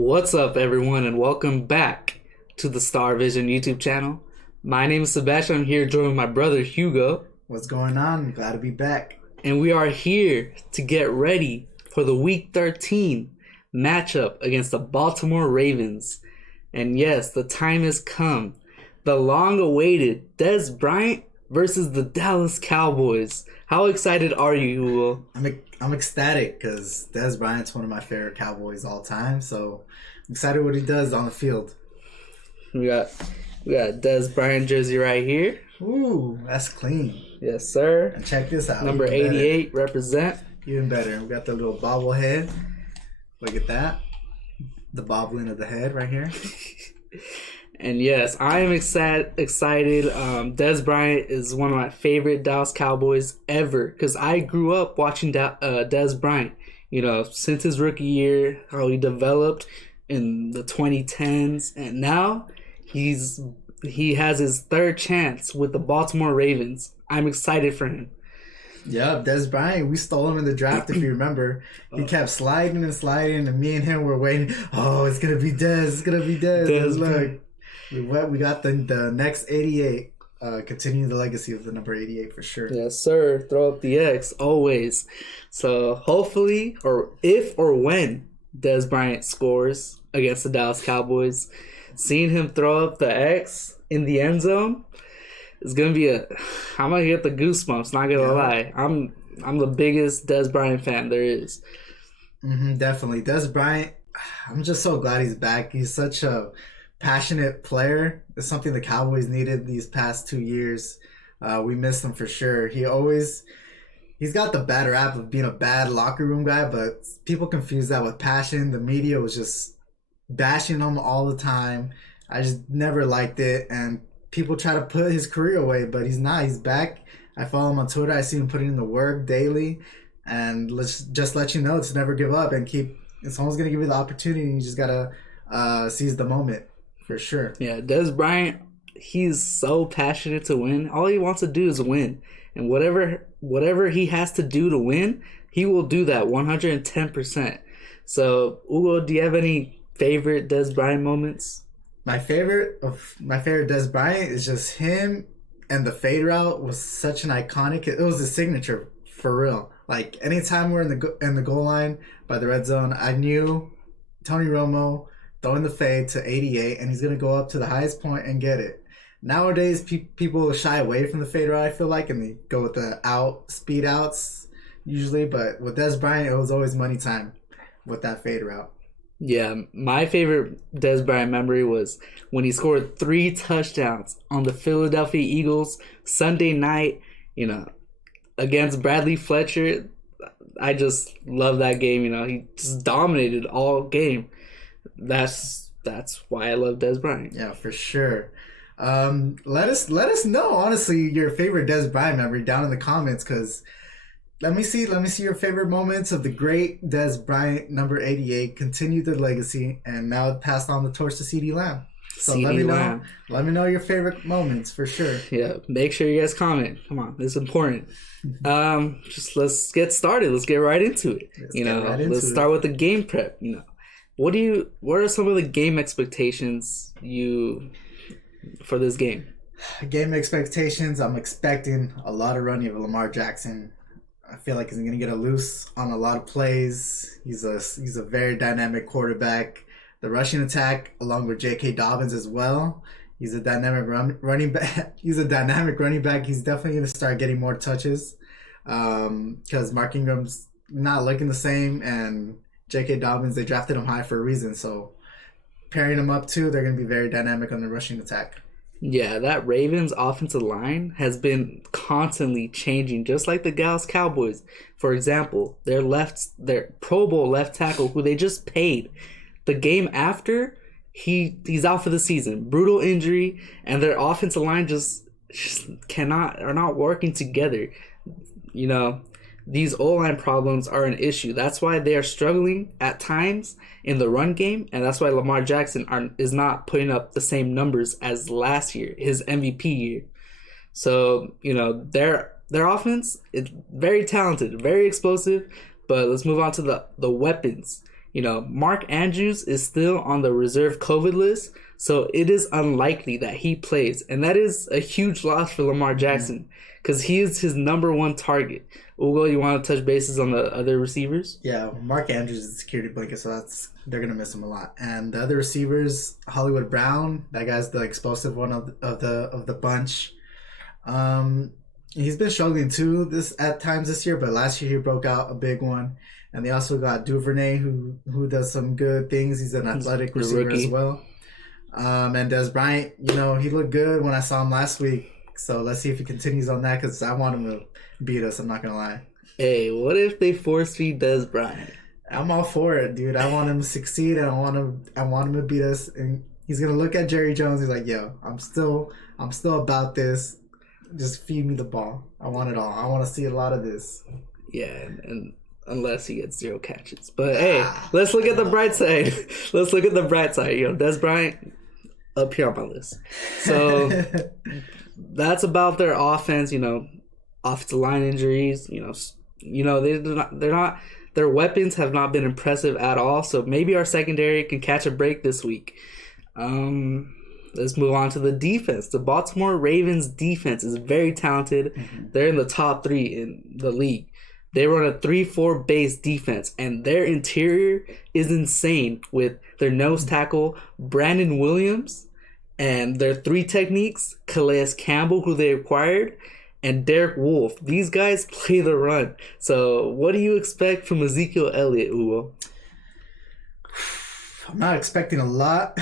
What's up, everyone, and welcome back to the Star Vision YouTube channel. My name is Sebastian. I'm here joined with my brother Hugo, What's going on? Glad to be back. and we are here to get ready for the Week 13 matchup against the Baltimore Ravens. And yes, the time has come. The long-awaited Dez Bryant versus the Dallas Cowboys. How excited are you, Hugo? I'm ecstatic because Dez Bryant's one of my favorite Cowboys all time. So I'm excited what he does on the field. We got Dez Bryant jersey right here. Ooh, that's clean. Yes, sir. And check this out. Number Even 88 represent. Even better. We got the little bobblehead. Look at that. The bobbling of the head right here. And yes, I am excited. Dez Bryant is one of my favorite Dallas Cowboys ever because I grew up watching Dez Bryant. You know, since his rookie year, how he developed in the 2010s, and now he has his third chance with the Baltimore Ravens. I'm excited for him. Yeah, Dez Bryant, we stole him in the draft if you remember. He kept sliding and sliding, and me and him were waiting. Oh, it's going to be Dez. It's going to be Dez. Look, we got the next 88. Continue the legacy of the number 88 for sure. Yes, sir. Throw up the X always. So hopefully, or if or when Dez Bryant scores against the Dallas Cowboys, seeing him throw up the X in the end zone is gonna be I'm gonna get the goosebumps. Not gonna lie. I'm the biggest Dez Bryant fan there is. Definitely, Dez Bryant. I'm just so glad he's back. He's such a passionate player. It's something the Cowboys needed these past 2 years. We missed him for sure. He's got the bad rap of being a bad locker room guy, but people confuse that with passion. The media was just bashing him all the time. I just never liked it, and people try to put his career away, but he's not. He's back. I follow him on Twitter. I see him putting in the work daily, and let's just let you know to never give up and keep. If someone's gonna give you the opportunity, you just gotta seize the moment for sure. Yeah, Dez Bryant, he's so passionate to win. All he wants to do is win, and whatever he has to do to win, he will do that 110%. So, Hugo, do you have any favorite Dez Bryant moments? My favorite Dez Bryant is just him, and the fade route was such an iconic. It was a signature for real. Like anytime we're in the goal line by the red zone, I knew Tony Romo throwing the fade to 88, and he's gonna go up to the highest point and get it. Nowadays, people shy away from the fade route. I feel like, and they go with the speed outs usually. But with Dez Bryant, it was always money time with that fade route. Yeah, my favorite Dez Bryant memory was when he scored 3 touchdowns on the Philadelphia Eagles Sunday night, against Bradley Fletcher. I just love that game. He just dominated all game. That's why I love Dez Bryant. Yeah, for sure. Let us know, honestly, your favorite Dez Bryant memory down in the comments, because let me see your favorite moments of the great Dez Bryant, number 88, continued the legacy, and now passed on the torch to CD Lamb. So let me know your favorite moments for sure. Yeah, make sure you guys comment. Come on, this is important. Just let's get started. Let's get right into it. Let's start with the game prep. What are some of the game expectations for this game? Game expectations, I'm expecting a lot of running of Lamar Jackson. I feel like he's going to get a loose on a lot of plays. He's a very dynamic quarterback. The rushing attack, along with J.K. Dobbins as well. He's a dynamic running back. He's a dynamic running back. He's definitely going to start getting more touches because Mark Ingram's not looking the same, and J.K. Dobbins, they drafted him high for a reason. So pairing them up too, they're going to be very dynamic on the rushing attack. Yeah, that Ravens offensive line has been constantly changing, just like the Dallas Cowboys. For example, their Pro Bowl left tackle, who they just paid, the game after, he's out for the season. Brutal injury, and their offensive line just are not working together. These O-line problems are an issue. That's why they are struggling at times in the run game, and that's why Lamar Jackson is not putting up the same numbers as last year, his MVP year. So, their offense is very talented, very explosive, but let's move on to the weapons. Mark Andrews is still on the reserve COVID list, so it is unlikely that he plays. And that is a huge loss for Lamar Jackson because he is his number one target. Ugo, you want to touch bases on the other receivers? Yeah, Mark Andrews is a security blanket, so they're going to miss him a lot. And the other receivers, Hollywood Brown, that guy's the explosive one of the bunch. He's been struggling too at times this year, but last year he broke out a big one. And they also got Duvernay, who does some good things. He's an athletic receiver as well. And Des Bryant, he looked good when I saw him last week. So let's see if he continues on that because I want him to beat us. I'm not gonna lie. Hey, what if they force feed Des Bryant? I'm all for it, dude. I want him to succeed. I want him to beat us. And he's gonna look at Jerry Jones. He's like, "Yo, I'm still about this. Just feed me the ball. I want it all. I want to see a lot of this." Yeah, and unless he gets 0 catches. But hey, let's look at the bright side. Let's look at the bright side. Des Bryant up here on my list. So that's about their offense. Offensive line injuries. They're not. Their weapons have not been impressive at all. So maybe our secondary can catch a break this week. Let's move on to the defense. The Baltimore Ravens defense is very talented. They're in the top 3 in the league. They run a 3-4 base defense, and their interior is insane with their nose tackle, Brandon Williams, and their 3 techniques, Calais Campbell, who they acquired, and Derek Wolfe. These guys play the run. So what do you expect from Ezekiel Elliott, Ugo? I'm not expecting a lot.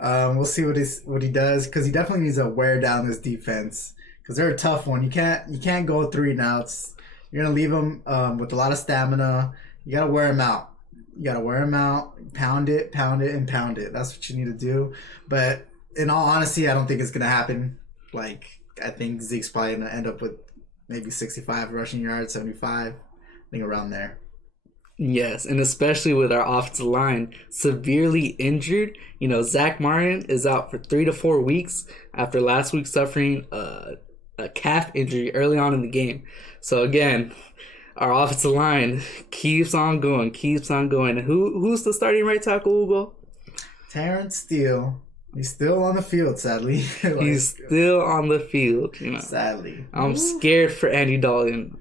We'll see what he does because he definitely needs to wear down this defense because they're a tough one. You can't go 3 and outs. You're gonna leave them with a lot of stamina. You gotta wear them out. Pound it, and pound it. That's what you need to do. But in all honesty, I don't think it's gonna happen. I think Zeke's probably gonna end up with maybe 65 rushing yards, 75. I think around there. Yes, and especially with our offensive line severely injured. Zach Martin is out for 3 to 4 weeks after last week suffering a calf injury early on in the game. So again, our offensive line keeps on going. Who's the starting right tackle, Ugo? Terrence Steele. He's still on the field, sadly. He's still on the field. Sadly. I'm scared for Andy Dalton.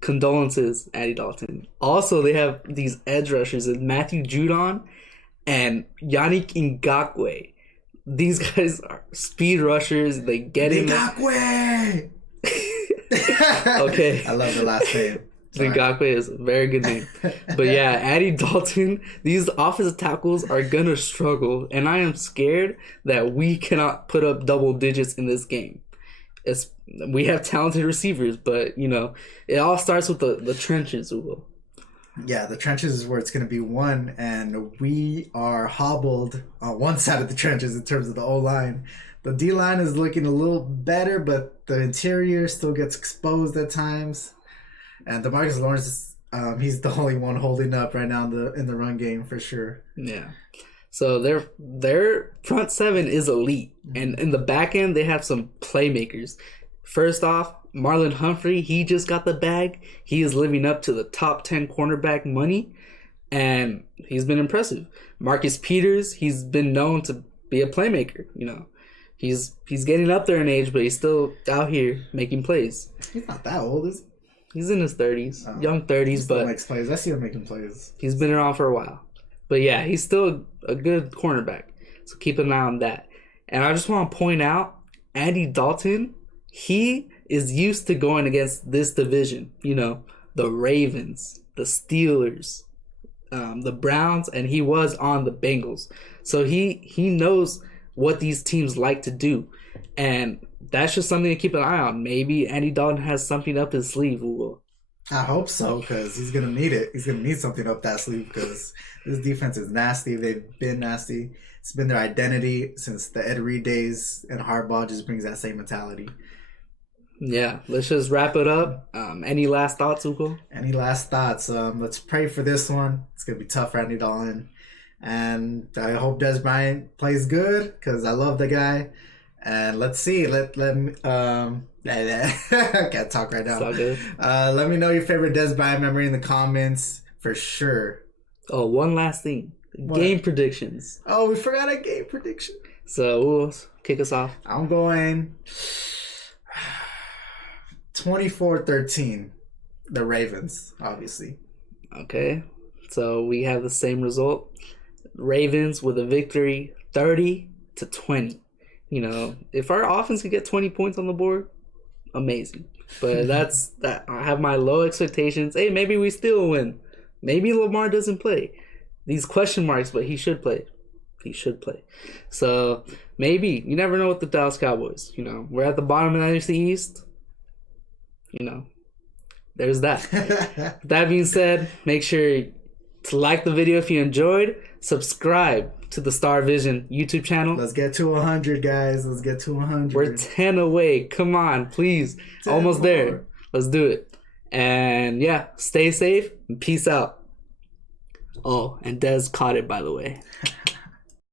Condolences, Andy Dalton. Also, they have these edge rushers, Matthew Judon and Yannick Ngakoue. These guys are speed rushers. They get in. Ngakoue! Okay. I love the last name. Ngakoue is a very good name. But yeah, Andy Dalton, these offensive tackles are going to struggle. And I am scared that we cannot put up double digits in this game. We have talented receivers, but, it all starts with the trenches, Ugo. Yeah, the trenches is where it's going to be won, and we are hobbled on one side of the trenches in terms of the O-line. The D-line is looking a little better, but the interior still gets exposed at times. And DeMarcus Lawrence, he's the only one holding up right now in the run game for sure. Yeah. So their front 7 is elite. And in the back end, they have some playmakers. First off, Marlon Humphrey, he just got the bag. He is living up to the top 10 cornerback money, and he's been impressive. Marcus Peters, he's been known to be a playmaker. He's getting up there in age, but he's still out here making plays. He's not that old, is he? He's in his 30s, young 30s, he still but makes plays. I see him making plays. He's been around for a while. But yeah, he's still a good cornerback. So keep an eye on that. And I just want to point out, Andy Dalton, he is used to going against this division. The Ravens, the Steelers, the Browns, and he was on the Bengals. So he knows what these teams like to do. And that's just something to keep an eye on. Maybe Andy Dalton has something up his sleeve. I hope so, because he's going to need it. He's going to need something up that sleeve because this defense is nasty. They've been nasty. It's been their identity since the Ed Reed days, and Harbaugh just brings that same mentality. Yeah, let's just wrap it up. Any last thoughts, Ugo? Any last thoughts? Let's pray for this one. It's going to be tough for Andy Dalton. And I hope Des Bryant plays good because I love the guy. And let's see. Let me... I can't talk right now. It's all good. Let me know your favorite Des Bryant memory in the comments for sure. Oh, one last thing. What? Game predictions. Oh, we forgot a game prediction. So, we'll kick us off. I'm going 24-13. The Ravens, obviously. Okay. So, we have the same result. Ravens with a victory 30-20. You know, if our offense could get 20 points on the board, amazing. But that's that. I have my low expectations. Hey, maybe we still win. Maybe Lamar doesn't play. These question marks, but he should play. He should play. So maybe you never know with the Dallas Cowboys. You know, we're at the bottom of the NFC East. You know, there's that. That being said, make sure to like the video if you enjoyed. Subscribe to the Star Vision YouTube channel. Let's get to 100, guys. Let's get to 100. We're 10 away. Come on, please. Almost more. there. Let's do it. And yeah, stay safe and peace out. Oh, and Dez caught it, by the way.